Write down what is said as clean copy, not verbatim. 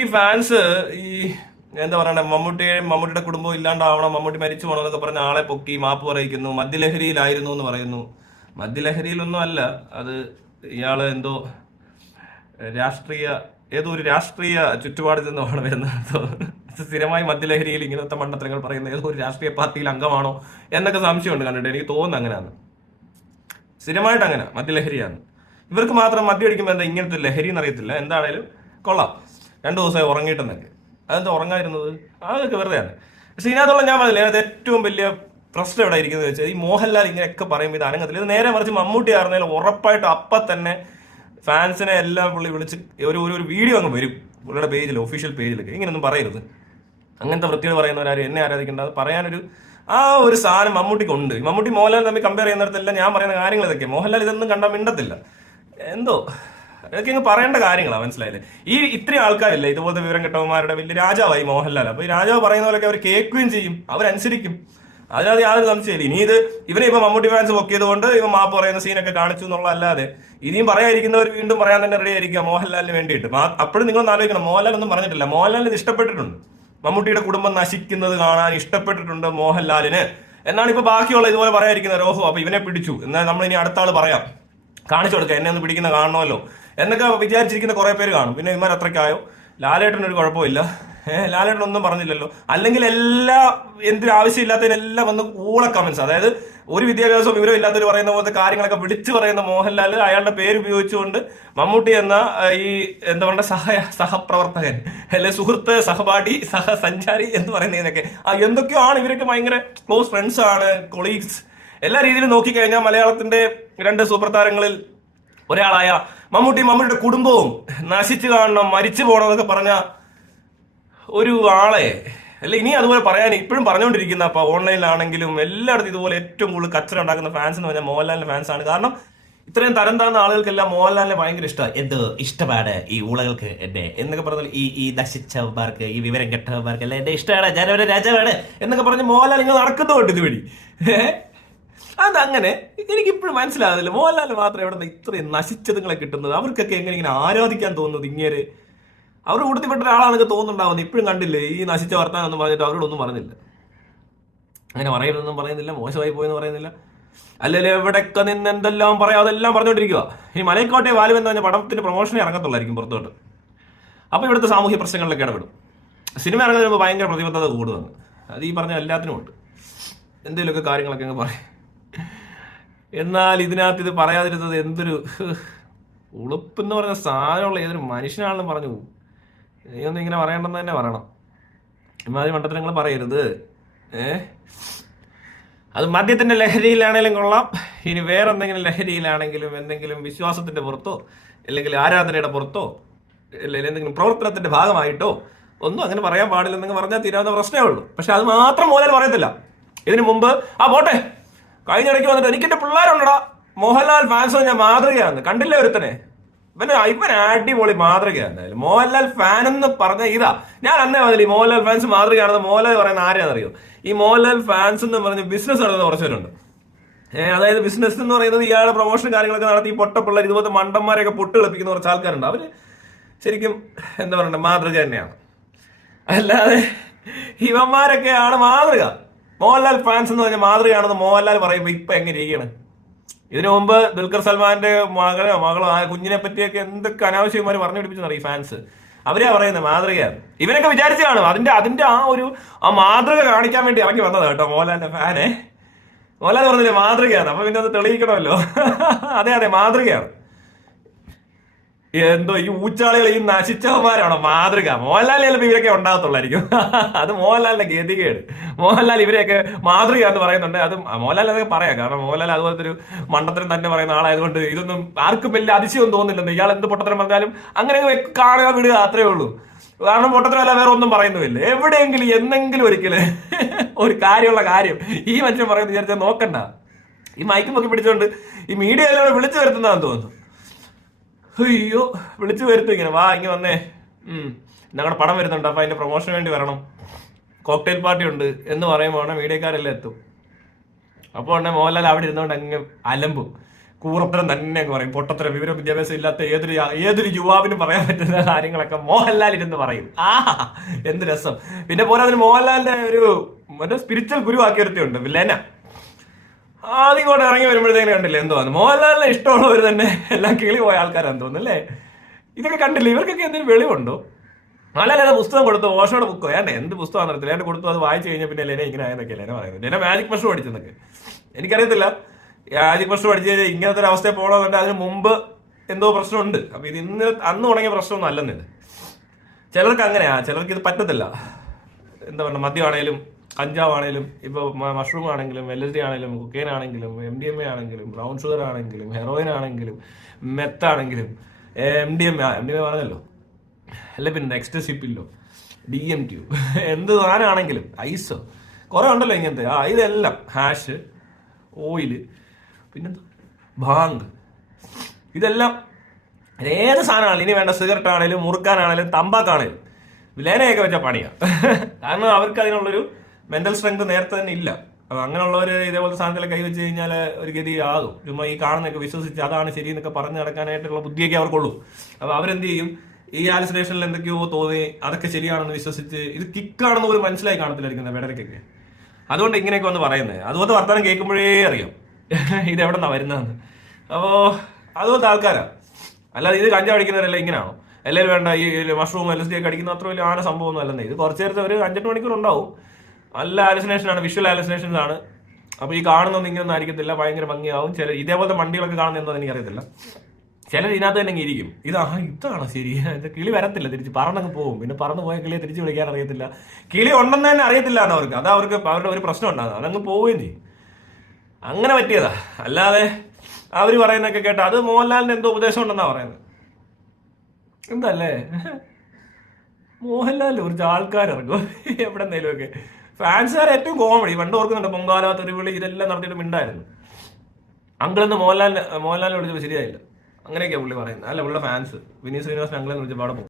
ഈ ഫാൻസ് ഈ എന്താ പറയണ മമ്മൂട്ടിയുടെ കുടുംബം ഇല്ലാണ്ടാവണം, മമ്മൂട്ടി മരിച്ചു പോകണം എന്നൊക്കെ പറഞ്ഞ ആളെ പൊക്കി മാപ്പ് പറയിക്കുന്നു. മദ്യലഹരിയിലായിരുന്നു എന്ന് പറയുന്നു. മദ്യലഹരിയിലൊന്നും അല്ല അത്. ഇയാള് എന്തോ രാഷ്ട്രീയ ഏതോ ഒരു രാഷ്ട്രീയ ചുറ്റുപാടിൽ നിന്നാണ് വരുന്നത്. സ്ഥിരമായി മദ്യലഹരിയിൽ ഇങ്ങനത്തെ മണ്ടത്തരങ്ങൾ പറയുന്ന ഏതോ ഒരു രാഷ്ട്രീയ പാർട്ടിയിൽ അംഗമാണോ എന്നൊക്കെ സംശയമുണ്ട് കണ്ടിട്ട്. എനിക്ക് തോന്നുന്നു അങ്ങനെയാണ്, സ്ഥിരമായിട്ട് അങ്ങനെ മദ്യലഹരിയാണ്. ഇവർക്ക് മാത്രം മദ്യം അടിക്കുമ്പോൾ എന്താ ഇങ്ങനത്തെ ലഹരി എന്നറിയത്തില്ല. എന്താണേലും കൊള്ളാം, 2 ദിവസമായി ഉറങ്ങിയിട്ടെന്നൊക്കെ. അതെന്താ ഉറങ്ങാതിരുന്നത്? അതൊക്കെ വെറുതെയാണ്. പക്ഷെ ഇതിനകത്തുള്ള ഞാൻ പറഞ്ഞില്ല, അതിനകത്ത് ഏറ്റവും വലിയ പ്രശ്നം എവിടെ ഇരിക്കുന്നത് വെച്ചാൽ, ഈ മോഹൻലാൽ ഇങ്ങനെയൊക്കെ പറയുമ്പോൾ ഇത് അനങ്ങത്തില്ല. ഇത് നേരെ മറിച്ച് മമ്മൂട്ടി ആയിരുന്നാലും ഉറപ്പായിട്ട് അപ്പം തന്നെ ഫാൻസിനെ എല്ലാം പുള്ളി വിളിച്ച് ഒരു വീഡിയോ അങ്ങ് വരും പുള്ളിയുടെ പേജിൽ, ഒഫീഷ്യൽ പേജിലൊക്കെ. ഇങ്ങനെയൊന്നും പറയരുത്, അങ്ങനത്തെ വൃത്തികൾ പറയുന്നവരാരും എന്നെ ആരാധിക്കേണ്ട, അത് പറയാനൊരു ആ ഒരു സാധനം മമ്മൂട്ടിക്ക് ഉണ്ട്. മമ്മൂട്ടി മോഹൻലാൽ തമ്മിൽ കമ്പയർ ചെയ്യുന്നിടത്തെല്ലാം ഞാൻ പറയുന്ന കാര്യങ്ങൾ ഇതൊക്കെ. മോഹൻലാൽ ഇതൊന്നും കണ്ടാൽ മിണ്ടത്തില്ല. എന്തോ ഇതൊക്കെ അങ്ങ് പറയേണ്ട കാര്യങ്ങളാണ്, മനസ്സിലായില്ലേ? ഈ ഇത്രയും ആൾക്കാരില്ലേ ഇതുപോലത്തെ വിവരം കെട്ടവന്മാരുടെ വലിയ രാജാവായി മോഹൻലാൽ. അപ്പൊ ഈ രാജാവ് പറയുന്ന പോലൊക്കെ അവർ കേൾക്കുകയും ചെയ്യും, അവരനുസരിക്കും. അതിനകത്ത് യാതൊരു സംശയമില്ല. ഇനി ഇത് ഇവനെ ഇപ്പൊ മമ്മൂട്ടി ഫാൻസ് പൊക്കിയത് കൊണ്ട് ഇവ മാപ്പ് പറയുന്ന സീനൊക്കെ കാണിച്ചു എന്നുള്ളതല്ലാതെ ഇനിയും പറയാതിരിക്കുന്നവർ വീണ്ടും പറയാൻ തന്നെ റെഡി ആയിരിക്കുക മോഹൻലാലിന് വേണ്ടിയിട്ട്. അപ്പോഴും നിങ്ങളൊന്ന് ആലോചിക്കണം, മോഹൻലാൽ ഒന്നും പറഞ്ഞിട്ടില്ല. മോഹൻലാലിന് ഇത് ഇഷ്ടപ്പെട്ടിട്ടുണ്ട്, മമ്മൂട്ടിയുടെ കുടുംബം നശിക്കുന്നത് കാണാൻ ഇഷ്ടപ്പെട്ടിട്ടുണ്ട് മോഹൻലാലിന് എന്നാണ് ഇപ്പൊ ബാക്കിയുള്ള ഇതുപോലെ പറയാതിരിക്കുന്നത്. ഓഹോ, അപ്പൊ ഇവനെ പിടിച്ചു, എന്നാൽ നമ്മൾ ഇനി അടുത്ത ആള് പറയാം, കാണിച്ചു കൊടുക്കുക, എന്നെ ഒന്ന് പിടിക്കുന്ന കാണണമല്ലോ എന്നൊക്കെ വിചാരിച്ചിരിക്കുന്ന കുറെ പേര് കാണും. പിന്നെ ഇവന്മാർ അത്രയ്ക്കായോ? ലാലേട്ടനൊരു കുഴപ്പമില്ല, ലാലേട്ടൻ ഒന്നും പറഞ്ഞില്ലല്ലോ. അല്ലെങ്കിൽ എന്തൊരു ആവശ്യമില്ലാത്തതിനെല്ലാം വന്ന് ഊള കമന്റ്സ്, അതായത് ഒരു വിദ്യാഭ്യാസവും വിവരവും ഇല്ലാത്തവർ പറയുന്ന പോലത്തെ കാര്യങ്ങളൊക്കെ വിളിച്ചു പറയുന്ന മോഹൻലാൽ അയാളുടെ പേര് ഉപയോഗിച്ചുകൊണ്ട് മമ്മൂട്ടി എന്ന ഈ എന്താ പറയുക സഹപ്രവർത്തകൻ അല്ലെ സുഹൃത്ത്, സഹപാഠി, സഹസഞ്ചാരി എന്ന് പറയുന്നതിനൊക്കെ എന്തൊക്കെയോ ആണ്. ഇവരൊക്കെ ഭയങ്കര ക്ലോസ് ഫ്രണ്ട്സ് ആണ്, കൊളീഗ്സ്. എല്ലാ രീതിയിലും നോക്കിക്കഴിഞ്ഞാൽ മലയാളത്തിന്റെ 2 സൂപ്പർ താരങ്ങളിൽ ഒരാളായ മമ്മൂട്ടിയുടെ കുടുംബവും നശിച്ചു കാണണം, മരിച്ചു പോകണം എന്നൊക്കെ പറഞ്ഞ ഒരു ആളെ അല്ല ഇനി അതുപോലെ പറയാൻ ഇപ്പോഴും പറഞ്ഞുകൊണ്ടിരിക്കുന്ന. അപ്പൊ ഓൺലൈനിലാണെങ്കിലും എല്ലായിടത്തും ഇതുപോലെ ഏറ്റവും കൂടുതൽ കച്ചറ ഉണ്ടാക്കുന്ന ഫാൻസ് എന്ന് പറഞ്ഞാൽ മോഹൻലാലിന്റെ ഫാൻസ് ആണ്. കാരണം ഇത്രയും തരം താഴ്ന്ന ആളുകൾക്കെല്ലാം മോഹൻലാലിനെ ഭയങ്കര ഇഷ്ടമാണ്. എന്ത് ഇഷ്ടമാണ് ഈ ഊളകൾക്ക് എന്നെ എന്നൊക്കെ പറഞ്ഞാൽ ഈ നശിച്ചവന്മാർക്ക്, ഈ വിവരം കെട്ടവന്മാർക്ക് എല്ലാം എന്റെ ഇഷ്ടമാണ്, ഞാനവരെ രാജാവാണ് എന്നൊക്കെ പറഞ്ഞ് മോഹൻലാൽ ഇങ്ങനെ നടക്കുന്നുണ്ട് ഇതുവഴി. അതങ്ങനെ എനിക്കിപ്പോഴും മനസ്സിലാകുന്നില്ല, മോഹൻലാലിന് മാത്രം എവിടെ ഇത്രയും നശിച്ചതുങ്ങളെ കിട്ടുന്നത്? അവർക്കൊക്കെ എങ്ങനെ ഇങ്ങനെ ആരാധിക്കാൻ തോന്നുന്നത്? ഇങ്ങനെ അവർ കൂട്ടത്തിൽപ്പെട്ട ഒരാളാണെന്നൊക്കെ തോന്നുന്നുണ്ടാവുന്നത്. ഇപ്പോഴും കണ്ടില്ലേ ഈ നശിച്ച വർത്താനം ഒന്നും പറഞ്ഞിട്ട് അവരോടൊന്നും പറഞ്ഞില്ല. അങ്ങനെ പറയരുതെന്നും പറയുന്നില്ല, മോശമായി പോയെന്ന് പറയുന്നില്ല. അല്ലെങ്കിൽ എവിടെയൊക്കെ നിന്ന് എന്തെല്ലാം പറയാം അതെല്ലാം പറഞ്ഞുകൊണ്ടിരിക്കുക. ഈ മലയക്കോട്ടെ വാലും എന്ന് പറഞ്ഞ പടത്തിന്റെ പ്രൊമോഷനെ ഇറങ്ങത്തുള്ളായിരിക്കും പുറത്തോട്ട്. അപ്പോൾ ഇവിടുത്തെ സാമൂഹ്യ പ്രശ്നങ്ങളിലൊക്കെ ഇടപെടും. സിനിമ ഇറങ്ങുന്നതിന് മുമ്പ് ഭയങ്കര പ്രതിബദ്ധത കൂടുകയാണ്. അത് ഈ പറഞ്ഞ എല്ലാത്തിനും ഉണ്ട്, എന്തെങ്കിലുമൊക്കെ കാര്യങ്ങളൊക്കെ അങ്ങ് പറയും. എന്നാൽ ഇതിനകത്ത് ഇത് പറയാതിരുന്നത് എന്തൊരു ഉളുപ്പെന്ന് പറഞ്ഞ സാധനമുള്ള ഏതൊരു മനുഷ്യനാണെന്ന് പറഞ്ഞു പോകും. നീയൊന്നും ഇങ്ങനെ പറയണ്ടെന്ന് തന്നെ പറയണം. ഇമാതിരി മണ്ടത്തരങ്ങൾ പറയരുത്. അത് മദ്യത്തിന്റെ ലഹരിയിലാണെങ്കിലും കൊള്ളാം, ഇനി വേറെ എന്തെങ്കിലും ലഹരിയിലാണെങ്കിലും, എന്തെങ്കിലും വിശ്വാസത്തിന്റെ പുറത്തോ അല്ലെങ്കിൽ ആരാധനയുടെ പുറത്തോ അല്ലെങ്കിൽ എന്തെങ്കിലും പ്രവർത്തനത്തിന്റെ ഭാഗമായിട്ടോ ഒന്നും അങ്ങനെ പറയാൻ പാടില്ലെന്നൊക്കെ പറഞ്ഞാൽ തീരാവുന്ന പ്രശ്നമേ ഉള്ളൂ. പക്ഷെ അത് മാത്രം മോഹൻലാൽ പറയത്തില്ല. ഇതിനു മുമ്പ് പോട്ടെ, കഴിഞ്ഞിടയ്ക്ക് വന്നിട്ട് എനിക്കെന്റെ പിള്ളേരുണ്ടടാ മോഹൻലാൽ ഫാൻസ് ഞാൻ മാതൃകയാണ്, കണ്ടില്ലേ ഒരുത്തനെ, ഇവൻ അടിപൊളി മാതൃകയാണ്. മോഹൻലാൽ ഫാൻ എന്ന് പറഞ്ഞ ഇതാ. ഞാൻ അന്നേ പറഞ്ഞില്ല ഈ മോഹൻലാൽ ഫാൻസ് മാതൃകയാണെന്ന്. മോഹൻലാൽ പറയുന്ന ആരെയാണെന്നറിയോ? ഈ മോഹൻലാൽ ഫാൻസ് എന്ന് പറഞ്ഞ് ബിസിനസ് നടത്തുന്ന കുറച്ചുപേരുണ്ട്. അതായത് ബിസിനസ് എന്ന് പറയുന്നത് ഇയാളുടെ പ്രൊമോഷൻ കാര്യങ്ങളൊക്കെ നടത്തി പൊട്ടപ്പിള്ളേർ ഇതുപോലത്തെ മണ്ടന്മാരെയൊക്കെ പൊട്ട് കളിപ്പിക്കുന്ന കുറച്ച് ആൾക്കാരുണ്ട്. അവര് ശരിക്കും എന്താ പറയണ്ടേ മാതൃക തന്നെയാണ്. അല്ലാതെ ഇവന്മാരൊക്കെയാണ് മാതൃക. മോഹൻലാൽ ഫാൻസ് എന്ന് പറഞ്ഞ മാതൃകയാണെന്ന് മോഹൻലാൽ പറയുമ്പോൾ ഇപ്പൊ എങ്ങനെ ഇരിക്കണം? ഇതിനു മുമ്പ് ദുൽഖർ സൽമാന്റെ മകളോ കുഞ്ഞിനെ പറ്റിയൊക്കെ എന്തൊക്കെ അനാവശ്യമാര് പറഞ്ഞു പിടിപ്പിച്ചെന്നറിയ ഈ ഫാൻസ്. അവരെയാ പറയുന്നത് മാതൃകയാണ്. ഇവനൊക്കെ വിചാരിച്ചു കാണും അതിന്റെ ആ മാതൃക കാണിക്കാൻ വേണ്ടി ഇറങ്ങി വന്നതാണ് കേട്ടോ മോഹൻലാലിന്റെ ഫാനെ. മോഹൻലാൽ പറഞ്ഞില്ലേ മാതൃകയാണ്, അപ്പൊ പിന്നെ അത് തെളിയിക്കണമല്ലോ. അതെ മാതൃകയാണ്. എന്തോ ഈ ഊച്ചാളികൾ ഈ നശിച്ചവന്മാരാണോ മാതൃക? മോഹൻലാൽ ചിലപ്പോൾ ഇവരൊക്കെ ഉണ്ടാകത്തുള്ളായിരിക്കും. അത് മോഹൻലാലിന്റെ ഗതികേട്. മോഹൻലാൽ ഇവരെയൊക്കെ മാതൃക എന്ന് പറയുന്നുണ്ട്. അത് മോഹൻലാൽ അതൊക്കെ പറയാം, കാരണം മോഹൻലാൽ അതുപോലത്തെ ഒരു മണ്ടത്തരം തന്നെ പറയുന്ന ആളായതുകൊണ്ട് ഇതൊന്നും ആർക്കും വലിയ അതിശയം തോന്നില്ലെന്ന്. ഇയാൾ എന്ത് പൊട്ടത്തരം പറഞ്ഞാലും അങ്ങനെ കാണുക വിടുക, അത്രേ ഉള്ളൂ. കാരണം പൊട്ടത്തരമല്ല, വേറെ ഒന്നും പറയുന്നുമില്ല. എവിടെയെങ്കിലും എന്തെങ്കിലും ഒരിക്കല് ഒരു കാര്യമുള്ള കാര്യം ഈ മനുഷ്യൻ പറയുന്നത് വിചാരിച്ചാൽ നോക്കണ്ട. ഈ മൈക്കും പൊക്കി പിടിച്ചുകൊണ്ട് ഈ മീഡിയയിലൂടെ വിളിച്ചു വരുത്തുന്നതാണെന്ന് തോന്നുന്നു. അയ്യോ, വിളിച്ചു വരുത്തും ഇങ്ങനെ, വാ ഇങ്ങനെ വന്നേ, ഞങ്ങളുടെ പടം വരുന്നുണ്ട്, അപ്പൊ അതിന്റെ പ്രൊമോഷന് വേണ്ടി വരണം, കോക്ടെയിൽ പാർട്ടി ഉണ്ട് എന്ന് പറയുമ്പോൾ മീഡിയക്കാരെല്ലാം എത്തും. അപ്പോൾ മോഹൻലാൽ അവിടെ ഇരുന്നുകൊണ്ട് അങ്ങ് അലമ്പും. കൂറത്തരം തന്നെ പറയും, പൊട്ടത്തരം, വിവരം വിദ്യാഭ്യാസം ഇല്ലാത്ത ഏതൊരു യുവാവിനും പറയാൻ പറ്റുന്ന കാര്യങ്ങളൊക്കെ മോഹൻലാൽ ഇരുന്ന് പറയും. എന്ത് രസം. പിന്നെ പോലെ അതിന് മോഹൻലാലിന്റെ ഒരു മറ്റേ സ്പിരിച്വൽ ഗുരു ആക്കിയൊരുത്തിയുണ്ട്, വില്ലന. ആദ്യം കൂടെ ഇറങ്ങി വരുമ്പോഴത്തേക്കും കണ്ടില്ലേ എന്തുവാന്ന്, മോഹൻലാലിനെ ഇഷ്ടമുള്ളവർ തന്നെ എല്ലാം കിളി പോയ ആൾക്കാരാന്ന് തോന്നുന്നു അല്ലേ. ഇതൊക്കെ കണ്ടില്ലേ, ഇവർക്കൊക്കെ എന്തെങ്കിലും വെളിവുണ്ടോ? മോഹൻലാൽ പുസ്തകം കൊടുത്തു, ഓഷോയുടെ ബുക്കോ ഏണ്ട എന്ത് പുസ്തകം നടത്തില്ല, ഏണ്ട കൊടുത്തു, അത് വായിച്ചു കഴിഞ്ഞാൽ പിന്നെ ലെന ഇങ്ങനെ ആയെന്നൊക്കെ ലെന പറയുന്നത്. ലെന മാജിക് മഷ് പഠിച്ചെന്നൊക്കെ എനിക്കറിയത്തില്ല. മാജിക് മഷ് പഠിച്ചു കഴിഞ്ഞാൽ ഇങ്ങനത്തെ ഒരു അവസ്ഥയിൽ പോകണമെന്നുണ്ട്. അതിന് മുമ്പ് എന്തോ പ്രശ്നമുണ്ട്. അപ്പൊ ഇത് അന്ന് തുടങ്ങിയ പ്രശ്നമൊന്നും അല്ലെന്നിത്. ചിലർക്ക് അങ്ങനെയാ, ചിലർക്ക് ഇത് പറ്റത്തില്ല. എന്താ പറയുക, മദ്യമാണേലും കഞ്ചാവാണേലും ഇപ്പൊ മഷ്റൂം ആണെങ്കിലും LSD ആണെങ്കിലും കൊക്കൈൻ ആണെങ്കിലും MDMA ആണെങ്കിലും ബ്രൗൺ ഷുഗർ ആണെങ്കിലും ഹെറോയിൻ ആണെങ്കിലും മെത്താണെങ്കിലും MDMA പറഞ്ഞല്ലോ, അല്ലെ പിന്നെ എക്സ്റ്റസി പില്ലോ, DMT, എന്ത് സാധനമാണെങ്കിലും ഐസോ കുറെ ഉണ്ടല്ലോ ഇങ്ങനത്തെ. ഇതെല്ലാം ഹാഷ്, ഓയില്, പിന്നെന്താ ഭാങ്, ഇതെല്ലാം ഏത് സാധനമാണെങ്കിലും, ഇനി വേണ്ട സിഗരറ്റ് ആണെങ്കിലും മുറുക്കാനാണെങ്കിലും തമ്പാക്കാണേലും ലേനയൊക്കെ വെച്ച പണിയാണ്. കാരണം അവർക്ക് അതിനുള്ളൊരു മെന്റൽ സ്ട്രെങ്ത് നേരത്തെ തന്നെ ഇല്ല. അപ്പൊ അങ്ങനെയുള്ളവർ ഇതേപോലത്തെ സാധനത്തിലെ കൈവച്ച് കഴിഞ്ഞാൽ ഒരു ഗതി ആകും. ചുമ്മാ ഈ കാണുന്നൊക്കെ വിശ്വസിച്ച് അതാണ് ശരി എന്നൊക്കെ പറഞ്ഞു നടക്കാനായിട്ടുള്ള ബുദ്ധിയൊക്കെ അവർക്കുള്ളൂ. അപ്പൊ അവരെന്ത് ചെയ്യും, ഈ ഹാലുസിനേഷനിൽ എന്തൊക്കെയോ തോന്നി അതൊക്കെ ശരിയാണെന്ന് വിശ്വസിച്ച് ഇത് കിക്കാണെന്ന് പോലും മനസ്സിലായി കാണത്തില്ലായിരിക്കുന്ന വെടരക്കൊക്കെ. അതുകൊണ്ട് ഇങ്ങനെയൊക്കെ ഒന്ന് പറയുന്നത്. അതുപോലത്തെ വർത്തമാനം കേൾക്കുമ്പോഴേ അറിയാം ഇത് എവിടെ നിന്നാണ് വരുന്നതെന്ന്. അപ്പോ അതുപോലത്തെ ആൾക്കാരാ. അല്ലാതെ ഇത് കഞ്ചാവ് അടിക്കുന്നവരല്ല ഇങ്ങനെയാണോ? എല്ലാവരും വേണ്ട ഈ മഷ്റൂം LSD ഒക്കെ അടിക്കുന്ന അത്ര വലിയ ആന സംഭവമൊന്നും അല്ലെന്നേ. ഇത് കുറച്ച് നേരത്തെ ഒരു 5-8 മണിക്കൂർ ഉണ്ടാവും. നല്ല ഹാലുസിനേഷൻ ആണ്, വിഷ്വൽ ഹാലുസിനേഷൻസ് ആണ്. അപ്പൊ ഈ കാണുന്നൊന്നും ഇങ്ങനൊന്നും ആയിരിക്കത്തില്ല, ഭയങ്കര ഭംഗിയാവും. ചില ഇതേപോലത്തെ വണ്ടികളൊക്കെ കാണുന്ന എന്താണെന്ന് എനിക്കറിയത്തില്ല. ചിലർ ഇതിനകത്ത് തന്നെ ഇരിക്കും, ഇതാണ് ശരി, കിളി വരത്തില്ല, തിരിച്ച് പറന്നൊക്കെ പോകും. പിന്നെ പറന്ന് പോയ കിളിയെ തിരിച്ച് വിളിക്കാൻ അറിയത്തില്ല, കിളി ഉണ്ടെന്ന് തന്നെ അറിയത്തില്ല എന്ന് അവർക്ക്. അത് അവർക്ക് അവരുടെ ഒരു പ്രശ്നം ഉണ്ടാകും, അതങ്ങ് പോവുകയും ചെയ്യും. അങ്ങനെ പറ്റിയതാ. അല്ലാതെ അവര് പറയുന്നൊക്കെ കേട്ട അത് മോഹൻലാലിന്റെ എന്തോ ഉപദേശം ഉണ്ടെന്നാ പറയുന്നത്. എന്തല്ലേ മോഹൻലാലിൽ കുറച്ച് ആൾക്കാരിറങ്ങും എവിടെന്നേലും ഒക്കെ. ഫാൻസുകാർ ഏറ്റവും കോമഡി. പണ്ട് ഓർക്കുന്നുണ്ട്, പൊങ്കാല, തെരുവിളി, ഇതെല്ലാം നടത്തിയിട്ട് മിണ്ടായിരുന്നു. അങ്കിളെന്ന് മോഹൻലാലിനെ വിളിച്ചപ്പോൾ ശരിയായില്ല, അങ്ങനെയൊക്കെയാണ് പുള്ളി പറയുന്നത്. അല്ല പുള്ളിയുടെ ഫാൻസ് വിനീത് ശ്രീനിവാസൻ അങ്കിളെന്ന് വിളിച്ചപ്പോൾ അവിടെ പോകും.